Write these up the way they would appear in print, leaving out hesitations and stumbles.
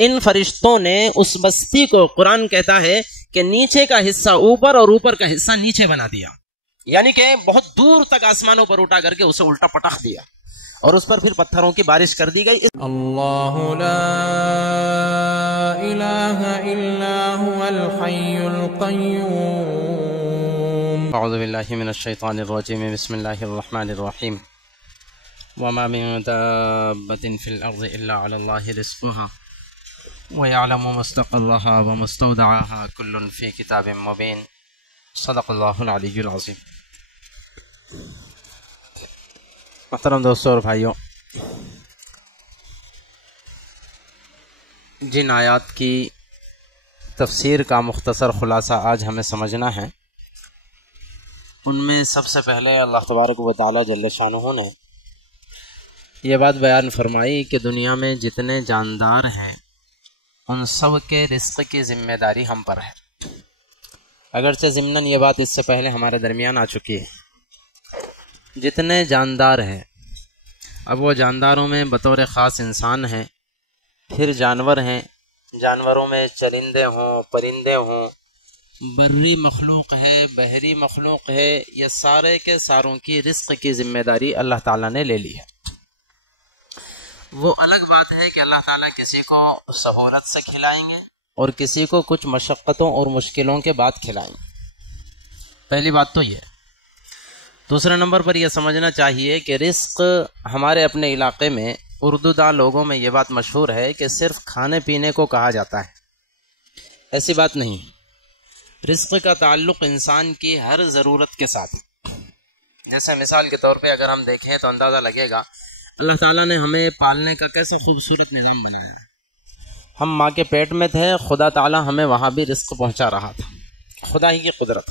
ان فرشتوں نے اس بستی کو قرآن کہتا ہے کہ نیچے کا حصہ اوپر اور اوپر کا حصہ نیچے بنا دیا، یعنی کہ بہت دور تک آسمانوں پر اٹھا کر کے اسے الٹا پٹخ دیا اور اس پر پھر پتھروں کی بارش کر دی گئی۔ اللہ لا الہ الا هو الحی القیوم۔ اعوذ باللہ من الشیطان الرجیم، بسم اللہ الرحمن الرحیم۔ وما من دابۃ فی الارض الا علی اللہ رزقها وَيَعْلَمُ مُسْتَقَرَّهَا وَمُسْتَوْدَعَهَا كُلٌّ فِي كِتَابٍ مُبِينٍ۔ صدق اللہ العلی العظیم۔ محترم دوستوں اور بھائیوں، جن آیات کی تفسیر کا مختصر خلاصہ آج ہمیں سمجھنا ہے، ان میں سب سے پہلے اللہ تبارک و تعالی جل شانہ نے یہ بات بیان فرمائی کہ دنیا میں جتنے جاندار ہیں ان سب کے رزق کی ذمہ داری ہم پر ہے۔ اگرچہ ضمناً یہ بات اس سے پہلے ہمارے درمیان آ چکی ہے۔ جتنے جاندار ہیں، اب وہ جانداروں میں بطور خاص انسان ہیں، پھر جانور ہیں، جانوروں میں چرندے ہوں، پرندے ہوں، بری مخلوق ہے، بحری مخلوق ہے، یہ سارے کے ساروں کی رزق کی ذمہ داری اللہ تعالیٰ نے لے لی ہے۔ وہ الگ بات ہے کہ اللہ تعالیٰ کسی کو سہولت سے کھلائیں گے اور کسی کو کچھ مشقتوں اور مشکلوں کے بعد کھلائیں گے۔ پہلی بات تو یہ۔ دوسرے نمبر پر یہ سمجھنا چاہیے کہ رزق ہمارے اپنے علاقے میں اردو داں لوگوں میں یہ بات مشہور ہے کہ صرف کھانے پینے کو کہا جاتا ہے۔ ایسی بات نہیں۔ رزق کا تعلق انسان کی ہر ضرورت کے ساتھ، جیسے مثال کے طور پہ اگر ہم دیکھیں تو اندازہ لگے گا اللہ تعالیٰ نے ہمیں پالنے کا کیسا خوبصورت نظام بنایا ہے۔ ہم ماں کے پیٹ میں تھے، خدا تعالیٰ ہمیں وہاں بھی رزق پہنچا رہا تھا، خدا ہی کی قدرت۔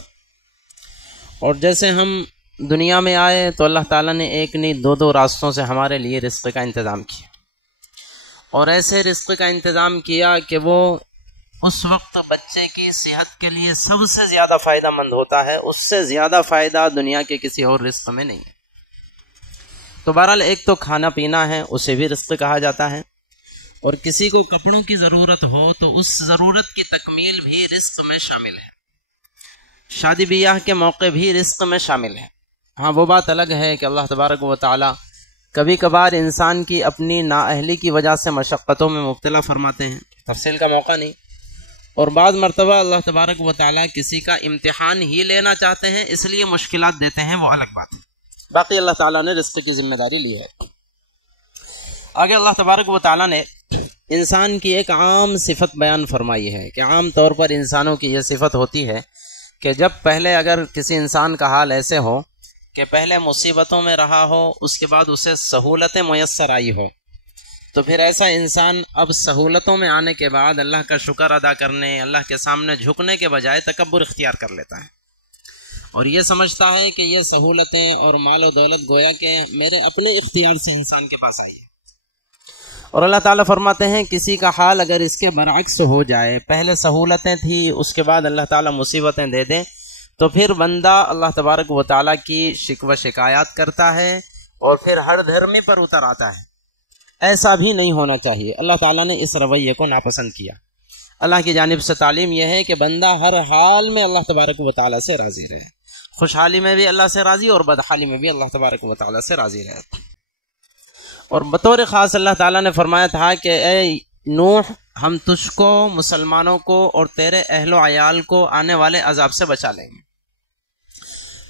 اور جیسے ہم دنیا میں آئے تو اللہ تعالیٰ نے ایک نہیں دو راستوں سے ہمارے لیے رزق کا انتظام کیا، اور ایسے رزق کا انتظام کیا کہ وہ اس وقت بچے کی صحت کے لیے سب سے زیادہ فائدہ مند ہوتا ہے، اس سے زیادہ فائدہ دنیا کے کسی اور رزق میں نہیں ہے۔ تو بہرحال ایک تو کھانا پینا ہے، اسے بھی رزق کہا جاتا ہے، اور کسی کو کپڑوں کی ضرورت ہو تو اس ضرورت کی تکمیل بھی رزق میں شامل ہے۔ شادی بیاہ کے موقع بھی رزق میں شامل ہے۔ ہاں، وہ بات الگ ہے کہ اللہ تبارک و تعالی کبھی کبھار انسان کی اپنی نااہلی کی وجہ سے مشقتوں میں مبتلا فرماتے ہیں، تفصیل کا موقع نہیں، اور بعض مرتبہ اللہ تبارک و تعالی کسی کا امتحان ہی لینا چاہتے ہیں، اس لیے مشکلات دیتے ہیں، وہ الگ بات ہے۔ باقی اللہ تعالیٰ نے رزق کی ذمہ داری لی ہے۔ آگے اللہ تبارک و تعالیٰ نے انسان کی ایک عام صفت بیان فرمائی ہے کہ عام طور پر انسانوں کی یہ صفت ہوتی ہے کہ جب پہلے اگر کسی انسان کا حال ایسے ہو کہ پہلے مصیبتوں میں رہا ہو، اس کے بعد اسے سہولتیں میسر آئی ہو، تو پھر ایسا انسان اب سہولتوں میں آنے کے بعد اللہ کا شکر ادا کرنے، اللہ کے سامنے جھکنے کے بجائے تکبر اختیار کر لیتا ہے، اور یہ سمجھتا ہے کہ یہ سہولتیں اور مال و دولت گویا کہ میرے اپنے اختیار سے انسان کے پاس آئی ہے۔ اور اللہ تعالیٰ فرماتے ہیں کسی کا حال اگر اس کے برعکس ہو جائے، پہلے سہولتیں تھی، اس کے بعد اللہ تعالیٰ مصیبتیں دے دیں، تو پھر بندہ اللہ تبارک و تعالیٰ کی شکوہ شکایات کرتا ہے اور پھر ہر دھرمی پر اتر آتا ہے۔ ایسا بھی نہیں ہونا چاہیے۔ اللہ تعالیٰ نے اس رویے کو ناپسند کیا۔ اللہ کی جانب سے تعلیم یہ ہے کہ بندہ ہر حال میں اللہ تبارک و تعالیٰ سے راضی رہے، خوشحالی میں بھی اللہ سے راضی اور بدحالی میں بھی اللہ تبارک و تعالیٰ سے راضی رہے۔ اور بطور خاص اللہ تعالیٰ نے فرمایا تھا کہ اے نوح، ہم تجھ کو، مسلمانوں کو اور تیرے اہل و عیال کو آنے والے عذاب سے بچا لیں گے۔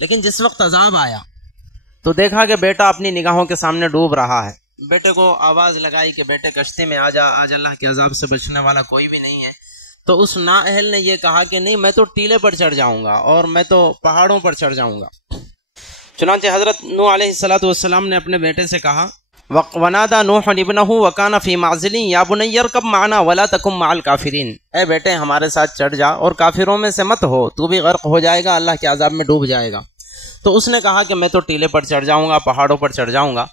لیکن جس وقت عذاب آیا تو دیکھا کہ بیٹا اپنی نگاہوں کے سامنے ڈوب رہا ہے، بیٹے کو آواز لگائی کہ بیٹے کشتی میں آ جا، آج اللہ کے عذاب سے بچنے والا کوئی بھی نہیں ہے۔ تو اس نااہل نے یہ کہا کہ نہیں، میں تو ٹیلے پر چڑھ جاؤں گا اور میں تو پہاڑوں پر چڑھ جاؤں گا۔ چنانچہ حضرت نوح علیہ السلام نے اپنے بیٹے سے کہا وَنَادَى نُوحٌ ابْنَهُ وَكَانَ فِي مَعْزِلٍ يَا بُنَيَّ ارْكَبْ مَعَنَا وَلَا تَكُن مَعَ الْكَافِرِينَ، اے بیٹے ہمارے ساتھ چڑھ جا اور کافروں میں سے مت ہو، تو بھی غرق ہو جائے گا، اللہ کے عذاب میں ڈوب جائے گا۔ تو اس نے کہا کہ میں تو ٹیلے پر چڑھ جاؤں گا، پہاڑوں پر چڑھ جاؤں گا۔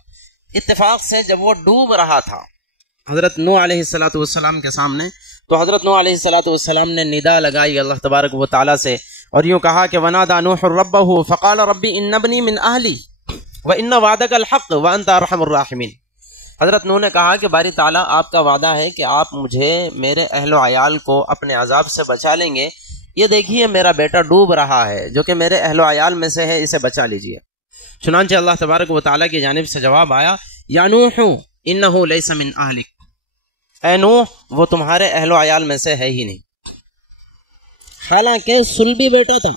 اتفاق سے جب وہ ڈوب رہا تھا حضرت نوح علیہ السلام کے سامنے، تو حضرت نوح علیہ السلام نے ندا لگائی اللہ تبارک و تعالیٰ سے اور یوں کہا کہ وَنَادَى نُوحٌ رَبَّهُ فَقَالَ رَبِّ إِنَّ ابْنِي مِنْ أَهْلِي وَإِنَّ وَعْدَكَ الْحَقُّ وَأَنْتَ أَرْحَمُ الرَّاحِمِينَ، حضرت نوح نے کہا کہ باری تعالیٰ آپ کا وعدہ ہے کہ آپ مجھے میرے اہل و عیال کو اپنے عذاب سے بچا لیں گے، یہ دیکھیے میرا بیٹا ڈوب رہا ہے جو کہ میرے اہل و عیال میں سے ہے، اسے بچا لیجئے۔ چنانچہ اللہ تبارک و تعالیٰ کی جانب سے جواب آیا، یا نوح انہ لیس من اہلک، اے نوح وہ تمہارے اہل و عیال میں سے ہے ہی نہیں۔ حالانکہ صلبی بیٹا تھا،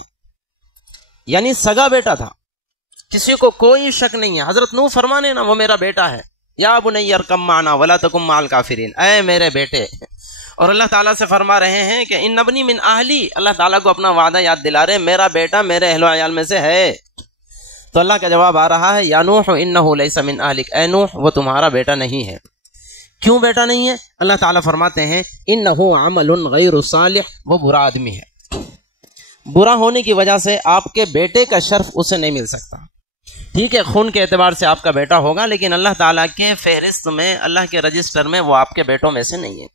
یعنی سگا بیٹا تھا، کسی کو کوئی شک نہیں ہے۔ حضرت نوح فرمانے نا وہ میرا بیٹا ہے، یا بنی ارکب معنا ولا تکن مع الکافرین، اے میرے بیٹے۔ اور اللہ تعالیٰ سے فرما رہے ہیں کہ ان ابنی من اہلی، اللہ تعالیٰ کو اپنا وعدہ یاد دلا رہے، میرا بیٹا میرے اہل و عیال میں سے ہے۔ تو اللہ کا جواب آ رہا ہے، یا نوح انہ لیس من اہلک، اے نوح وہ تمہارا بیٹا نہیں ہے۔ کیوں بیٹا نہیں ہے؟ اللہ تعالیٰ فرماتے ہیں انہ عمل غیر صالح، وہ برا آدمی ہے، برا ہونے کی وجہ سے آپ کے بیٹے کا شرف اسے نہیں مل سکتا۔ ٹھیک ہے خون کے اعتبار سے آپ کا بیٹا ہوگا، لیکن اللہ تعالیٰ کے فہرست میں، اللہ کے رجسٹر میں وہ آپ کے بیٹوں میں سے نہیں ہے۔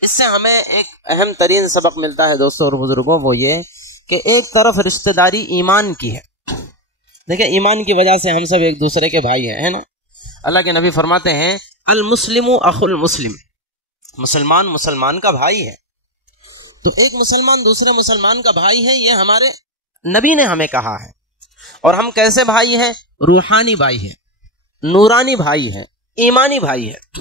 اس سے ہمیں ایک اہم ترین سبق ملتا ہے دوستوں اور بزرگوں، وہ یہ کہ ایک طرف رشتہ داری ایمان کی ہے، دیکھیں ایمان کی وجہ سے ہم سب ایک دوسرے کے بھائی ہیں، ہے نا۔ اللہ کے نبی فرماتے ہیں المسلم اخو المسلم، مسلمان مسلمان کا بھائی ہے۔ تو ایک مسلمان دوسرے مسلمان کا بھائی ہے، یہ ہمارے نبی نے ہمیں کہا ہے۔ اور ہم کیسے بھائی ہیں؟ روحانی بھائی ہیں، نورانی بھائی ہیں، ایمانی بھائی ہے۔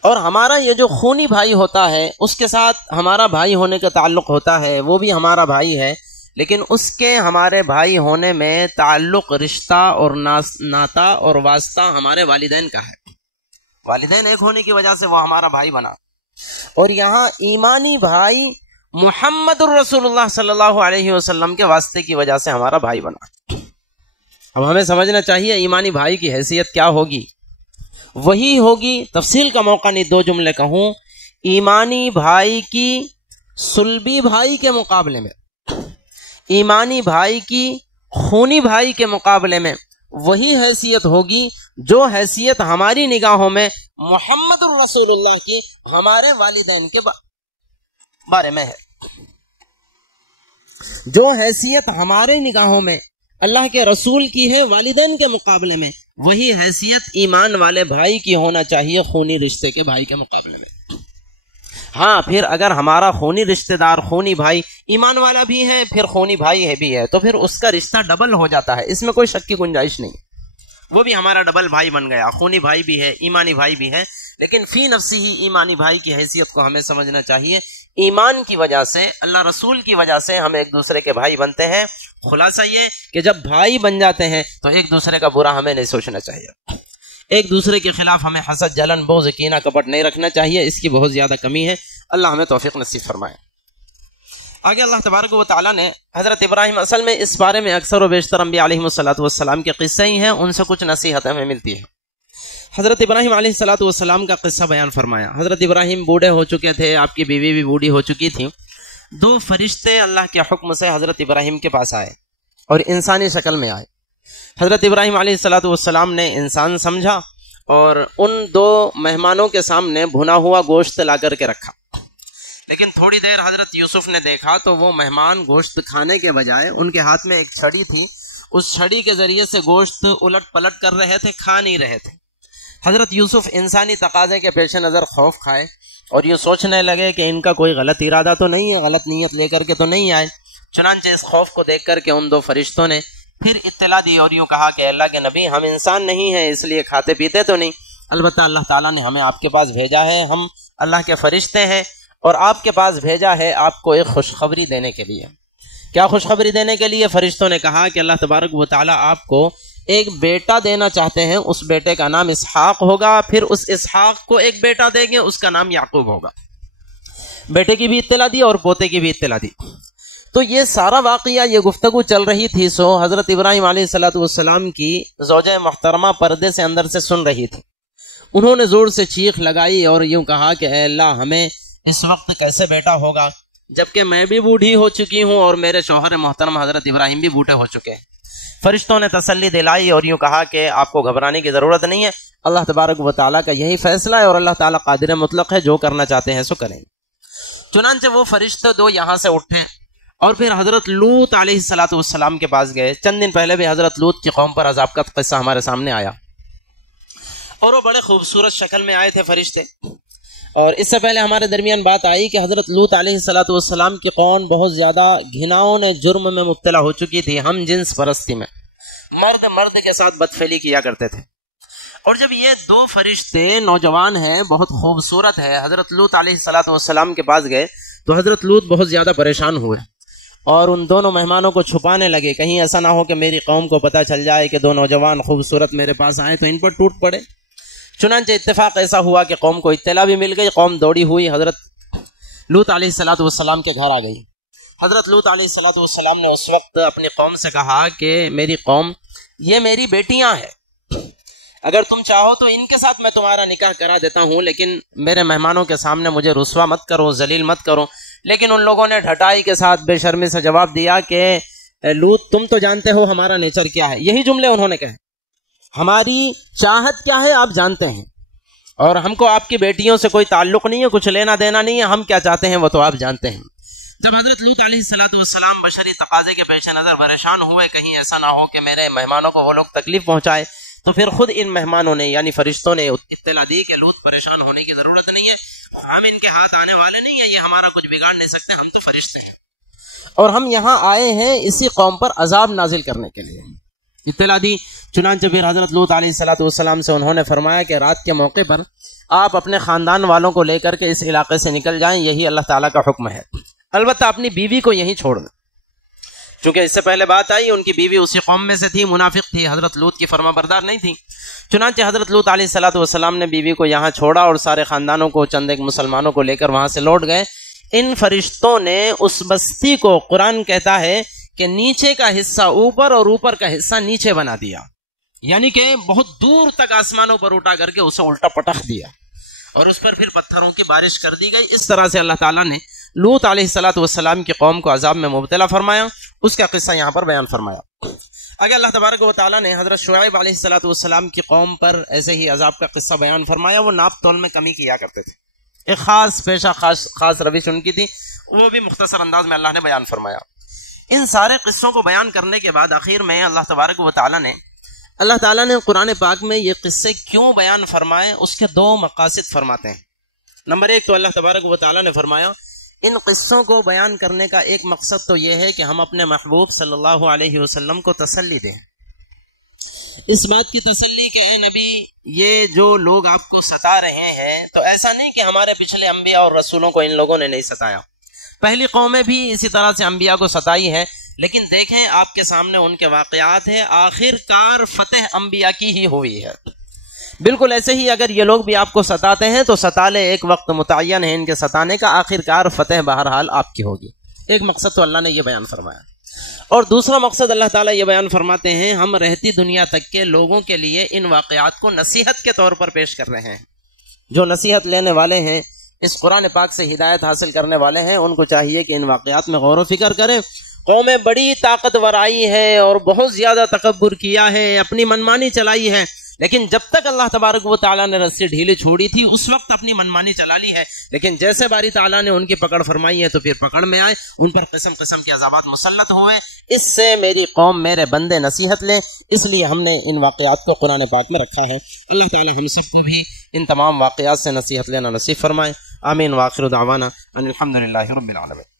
اور ہمارا یہ جو خونی بھائی ہوتا ہے اس کے ساتھ ہمارا بھائی ہونے کا تعلق ہوتا ہے، وہ بھی ہمارا بھائی ہے، لیکن اس کے ہمارے بھائی ہونے میں تعلق، رشتہ اور ناتا اور واسطہ ہمارے والدین کا ہے۔ والدین ایک ہونے کی وجہ سے وہ ہمارا بھائی بنا۔ اور یہاں ایمانی بھائی محمد الرسول اللہ صلی اللہ علیہ وسلم کے واسطے کی وجہ سے ہمارا بھائی بنا۔ اب ہمیں سمجھنا چاہیے ایمانی بھائی کی حیثیت کیا ہوگی، وہی ہوگی، تفصیل کا موقع نہیں، دو جملے کہوں، ایمانی بھائی کی صلبی بھائی کے مقابلے میں، ایمانی بھائی کی خونی بھائی کے مقابلے میں وہی حیثیت ہوگی جو حیثیت ہماری نگاہوں میں محمد الرسول اللہ کی ہمارے والدین کے بارے میں ہے۔ جو حیثیت ہمارے نگاہوں میں اللہ کے رسول کی ہے والدین کے مقابلے میں، وہی حیثیت ایمان والے بھائی کی ہونا چاہیے خونی رشتے کے بھائی کے مقابلے میں۔ ہاں پھر اگر ہمارا خونی رشتہ دار، خونی بھائی ایمان والا بھی ہے، پھر خونی بھائی ہے بھی ہے، تو پھر اس کا رشتہ ڈبل ہو جاتا ہے، اس میں کوئی شک کی گنجائش نہیں، وہ بھی ہمارا ڈبل بھائی بن گیا، خونی بھائی بھی ہے، ایمانی بھائی بھی ہے۔ لیکن فی نفسی ہی ایمانی بھائی کی حیثیت کو ہمیں سمجھنا چاہیے، ایمان کی وجہ سے، اللہ رسول کی وجہ سے ہم ایک دوسرے کے بھائی بنتے ہیں۔ خلاصہ یہ کہ جب بھائی بن جاتے ہیں تو ایک دوسرے کا برا ہمیں نہیں سوچنا چاہیے، ایک دوسرے کے خلاف ہمیں حسد، جلن، بغض، کینہ، کپٹ نہیں رکھنا چاہیے، اس کی بہت زیادہ کمی ہے۔ اللہ ہمیں توفیق نصیب فرمائے۔ آگے اللہ تبارک و تعالیٰ نے حضرت ابراہیم، اصل میں اس بارے میں اکثر و بیشتر انبیاء علیہ السلام کے قصے ہی ہیں، ان سے کچھ نصیحت ہمیں ملتی ہے۔ حضرت ابراہیم علیہ السلام کا قصہ بیان فرمایا۔ حضرت ابراہیم بوڑھے ہو چکے تھے، آپ کی بیوی بھی بوڑھی ہو چکی تھی۔ دو فرشتے اللہ کے حکم سے حضرت ابراہیم کے پاس آئے اور انسانی شکل میں آئے۔ حضرت ابراہیم علیہ السلام نے انسان سمجھا اور ان دو مہمانوں کے سامنے بھنا ہوا گوشت لا کر کے رکھا، لیکن تھوڑی دیر حضرت یوسف نے دیکھا تو وہ مہمان گوشت کھانے کے بجائے ان کے ہاتھ میں ایک چھڑی تھی، اس چھڑی کے ذریعے سے گوشت الٹ پلٹ کر رہے تھے، کھا نہیں رہے تھے۔ حضرت یوسف انسانی تقاضے کے پیش نظر خوف کھائے اور یہ سوچنے لگے کہ ان کا کوئی غلط ارادہ تو نہیں ہے، غلط نیت لے کر کے تو نہیں آئے۔ چنانچہ اس خوف کو دیکھ کر کے ان دو فرشتوں نے پھر اطلاع دی اور یوں کہا کہ اللہ کے نبی، ہم انسان نہیں ہیں اس لیے کھاتے پیتے تو نہیں، البتہ اللہ تعالیٰ نے ہمیں آپ کے پاس بھیجا ہے، ہم اللہ کے فرشتے ہیں اور آپ کے پاس بھیجا ہے آپ کو ایک خوشخبری دینے کے لیے۔ کیا خوشخبری دینے کے لیے؟ فرشتوں نے کہا کہ اللہ تبارک و تعالیٰ آپ کو ایک بیٹا دینا چاہتے ہیں، اس بیٹے کا نام اسحاق ہوگا، پھر اس اسحاق کو ایک بیٹا دیں گے، اس کا نام یعقوب ہوگا۔ بیٹے کی بھی اطلاع دی اور پوتے کی بھی اطلاع دی۔ تو یہ سارا واقعہ، یہ گفتگو چل رہی تھی، سو حضرت ابراہیم علیہ السلام کی زوجہ محترمہ پردے سے اندر سے سن رہی تھی۔ انہوں نے زور سے چیخ لگائی اور یوں کہا کہ اے اللہ، ہمیں اس وقت کیسے بیٹا ہوگا جبکہ میں بھی بوڑھی ہو چکی ہوں اور میرے شوہر محترم حضرت ابراہیم بھی بوڑھے ہو چکے ہیں۔ فرشتوں نے تسلی دلائی اور یوں کہا کہ آپ کو گھبرانے کی ضرورت نہیں ہے، اللہ تبارک و تعالیٰ کا یہی فیصلہ ہے اور اللہ تعالیٰ قادر مطلق ہے، جو کرنا چاہتے ہیں سو کریں۔ چنانچہ وہ فرشتے دو یہاں سے اٹھے اور پھر حضرت لوط علیہ السلام کے پاس گئے۔ چند دن پہلے بھی حضرت لوط کی قوم پر عذاب کا قصہ ہمارے سامنے آیا، اور وہ بڑے خوبصورت شکل میں آئے تھے فرشتے. اور اس سے پہلے ہمارے درمیان بات آئی کہ حضرت لوط علیہ السلام کی قوم بہت زیادہ گھناؤنے جرم میں مبتلا ہو چکی تھی، ہم جنس پرستی میں، مرد کے ساتھ بدفعلی کیا کرتے تھے. اور جب یہ دو فرشتے نوجوان ہیں، بہت خوبصورت ہے، حضرت لوط علیہ السلام کے پاس گئے تو حضرت لوط بہت زیادہ پریشان ہوئے اور ان دونوں مہمانوں کو چھپانے لگے، کہیں ایسا نہ ہو کہ میری قوم کو پتہ چل جائے کہ دو نوجوان خوبصورت میرے پاس آئے تو ان پر ٹوٹ پڑے. چنانچہ اتفاق ایسا ہوا کہ قوم کو اطلاع بھی مل گئی، قوم دوڑی ہوئی حضرت لوط علیہ السلام کے گھر آ گئی. حضرت لوط علیہ السلام نے اس وقت اپنی قوم سے کہا کہ میری قوم، یہ میری بیٹیاں ہیں، اگر تم چاہو تو ان کے ساتھ میں تمہارا نکاح کرا دیتا ہوں، لیکن میرے مہمانوں کے سامنے مجھے رسوا مت کرو، ذلیل مت کرو. لیکن ان لوگوں نے ڈھٹائی کے ساتھ بے شرمی سے جواب دیا کہ لوط تم تو جانتے ہو ہمارا نیچر کیا ہے. یہی جملے انہوں نے کہے، ہماری چاہت کیا ہے آپ جانتے ہیں، اور ہم کو آپ کی بیٹیوں سے کوئی تعلق نہیں ہے، کچھ لینا دینا نہیں ہے، ہم کیا چاہتے ہیں وہ تو آپ جانتے ہیں. جب حضرت لوط علیہ السلام بشری تقاضے کے پیش نظر پریشان ہوئے، کہیں ایسا نہ ہو کہ میرے مہمانوں کو وہ لوگ تکلیف پہنچائے، تو پھر خود ان مہمانوں نے یعنی فرشتوں نے اطلاع دی کہ لوط پریشان ہونے کی ضرورت نہیں ہے، ہم ان کے ہاتھ آنے والے نہیں ہیں، یہ ہمارا کچھ بگاڑ نہیں سکتے، ہم تو فرشتے ہیں اور ہم یہاں آئے ہیں اسی قوم پر عذاب نازل کرنے کے لیے. اطلاع دی. چنانچہ پھر حضرت لوط علیہ السلام سے انہوں نے فرمایا کہ رات کے موقع پر آپ اپنے خاندان والوں کو لے کر کے اس علاقے سے نکل جائیں، یہی اللہ تعالیٰ کا حکم ہے. البتہ اپنی بیوی کو یہیں چھوڑ دیں، چونکہ اس سے پہلے بات آئی ان کی بیوی اسی قوم میں سے تھی، منافق تھی، حضرت لوط کی فرما بردار نہیں تھی. چنانچہ حضرت لوط علیہ السلام نے بیوی کو یہاں چھوڑا اور سارے خاندانوں کو، چند ایک مسلمانوں کو لے کر وہاں سے لوٹ گئے. ان فرشتوں نے اس بستی کو، قرآن کہتا ہے کہ نیچے کا حصہ اوپر اور اوپر کا حصہ نیچے بنا دیا، یعنی کہ بہت دور تک آسمانوں پر اٹھا کر کے اسے الٹا پٹخ دیا اور اس پر پھر پتھروں کی بارش کر دی گئی. اس طرح سے اللہ تعالیٰ نے لوط علیہ السلام کی قوم کو عذاب میں مبتلا فرمایا. اس کا قصہ یہاں پر بیان فرمایا. اگر اللہ تبارک و تعالیٰ نے حضرت شعیب علیہ السلام کی قوم پر ایسے ہی عذاب کا قصہ بیان فرمایا. وہ ناپ تول میں کمی کیا کرتے تھے، ایک خاص پیشہ، خاص روش ان کی تھی، وہ بھی مختصر انداز میں اللہ نے بیان فرمایا. ان سارے قصوں کو بیان کرنے کے بعد آخر میں اللہ تبارک و تعالیٰ نے قرآن پاک میں یہ قصے کیوں بیان فرمائے، اس کے دو مقاصد فرماتے ہیں. نمبر ایک تو اللہ تبارک و تعالیٰ نے فرمایا ان قصوں کو بیان کرنے کا ایک مقصد تو یہ ہے کہ ہم اپنے محبوب صلی اللہ علیہ وسلم کو تسلی دیں، اس بات کی تسلی کہ اے نبی، یہ جو لوگ آپ کو ستا رہے ہیں تو ایسا نہیں کہ ہمارے پچھلے انبیاء اور رسولوں کو ان لوگوں نے نہیں ستایا، پہلی قومیں بھی اسی طرح سے انبیاء کو ستائی ہے، لیکن دیکھیں آپ کے سامنے ان کے واقعات ہیں، آخر کار فتح انبیاء کی ہی ہوئی ہے. بالکل ایسے ہی اگر یہ لوگ بھی آپ کو ستاتے ہیں تو ستا لے، ایک وقت متعین ہے ان کے ستانے کا، آخر کار فتح بہرحال آپ کی ہوگی. ایک مقصد تو اللہ نے یہ بیان فرمایا. اور دوسرا مقصد اللہ تعالیٰ یہ بیان فرماتے ہیں ہم رہتی دنیا تک کے لوگوں کے لیے ان واقعات کو نصیحت کے طور پر پیش کر رہے ہیں. جو نصیحت لینے والے ہیں، اس قرآن پاک سے ہدایت حاصل کرنے والے ہیں، ان کو چاہیے کہ ان واقعات میں غور و فکر کریں. قومیں بڑی طاقتور آئی ہے اور بہت زیادہ تکبر کیا ہے، اپنی منمانی چلائی ہے، لیکن جب تک اللہ تبارک و تعالیٰ نے رسی ڈھیلی چھوڑی تھی اس وقت اپنی منمانی چلا لی ہے، لیکن جیسے باری تعالیٰ نے ان کی پکڑ فرمائی ہے تو پھر پکڑ میں آئے، ان پر قسم قسم کے عذابات مسلط ہوئے. اس سے میری قوم، میرے بندے نصیحت لیں، اس لیے ہم نے ان واقعات کو قرآن پاک میں رکھا ہے. اللہ تعالیٰ ہم سب کو بھی ان تمام واقعات سے نصیحت لینا نصیب فرمائے. آمین. وآخر دعوانا ان الحمد للہ رب العالمین.